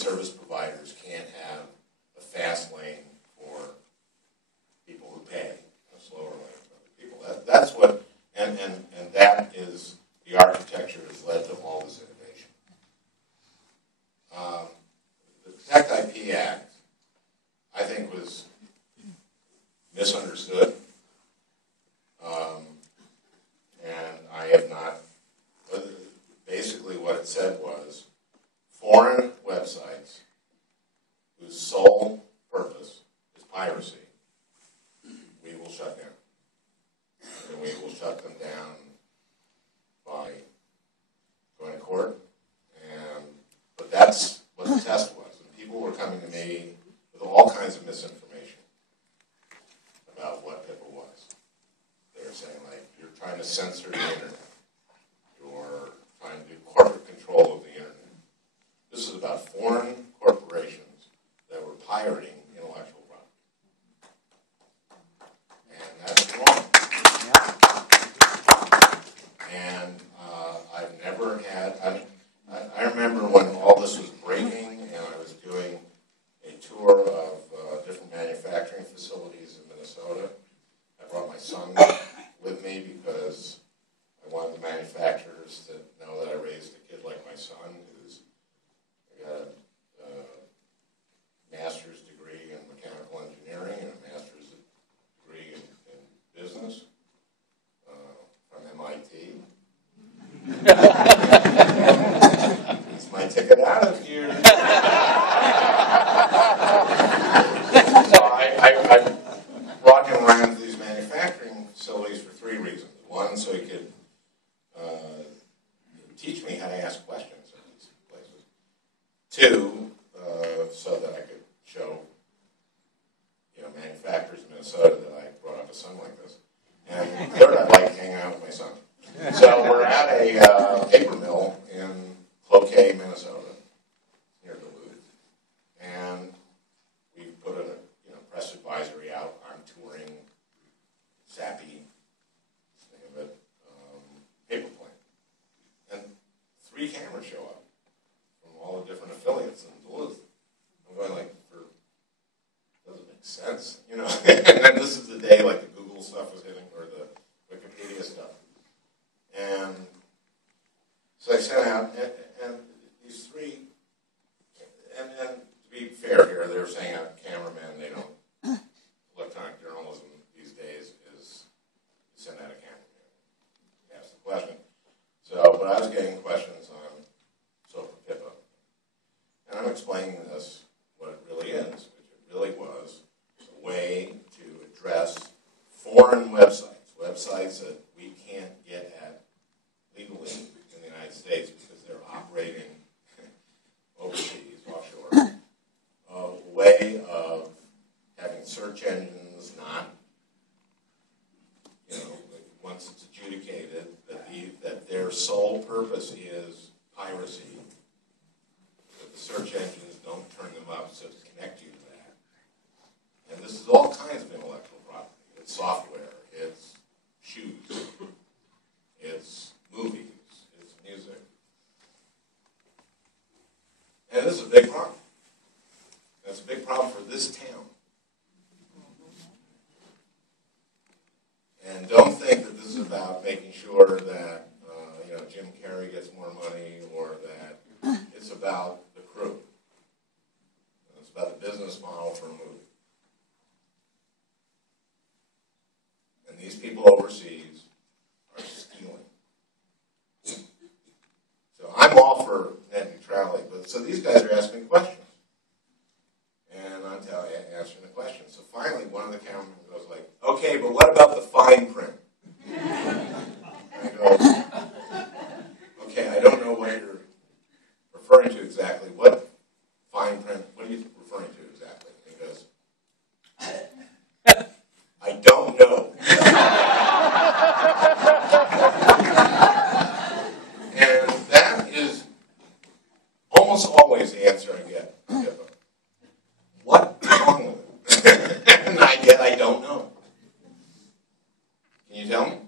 service providers can't have a fast lane for people who pay, a slower lane for other people. That's what, and that is the architecture has led to all this innovation. The Protect IP Act, I think, was misunderstood, and I have not. Basically, what it said was foreign websites whose sole purpose is piracy, we will shut down. And we will shut them down by going to court. But that's what the test was. And people were coming to me with all kinds of misinformation about what PIPA was. They were saying, like, you're trying to censor the internet. You're trying to do corporate control of the internet. This is about foreign corporations that were pirating intellectual property. And that's wrong. And I've never had, I remember when all this was breaking and I was doing a tour of different manufacturing facilities in Minnesota. I brought my son with me because I wanted the manufacturers to know that I raised a kid like my son who's got a master's degree in mechanical engineering and a master's degree in business from MIT. He's my ticket out of here. So I brought him around to these manufacturing facilities for three reasons. One, so he could teach me how to ask questions in these places. Two, so that I could show, manufacturers in Minnesota that I brought up a son like this. And third, I'd like to hang out with my son. So we're at a paper mill in Cloquet, Minnesota, near Duluth, and we put a press advisory out. I'm touring sappy, think of it, paper plant, and 3 cameras show up from all the different affiliates in Duluth. I'm going like, doesn't make sense, And then this is the day like the Google stuff was hitting or the Wikipedia stuff. And so I sent out, and these 3, and to be fair here, they were saying cameramen, they don't, electronic journalism these days is send out a cameraman, ask the question. So, but I was getting questions on SOFR PIPA. And I'm explaining this, what it really is, which it really was a way to address foreign websites that we can't get at legally in the United States because they're operating overseas, offshore. A way of having search engines not, once it's adjudicated that their sole purpose is piracy, that the search engines don't turn them up so to connect you to that. And this is all kinds of intellectual property. It's software, it's shoes, it's movies, it's music. And this is a big problem. That's a big problem for this town. And don't think that this is about making sure that Jim Carrey gets more money or that it's about the crew. It's about the business model for a movie. And these people overseas are stealing. So I'm all for net neutrality, but so these guys are asking questions. And I'm answering the question. So finally, one of the cameramen goes like, okay, but what about the fine print? And I go, okay, I don't know what you're referring to exactly. What fine print, what are you referring to exactly? And he goes, I don't know. And that is almost always the answer I get. What's wrong with it? And I don't know. Can you tell me?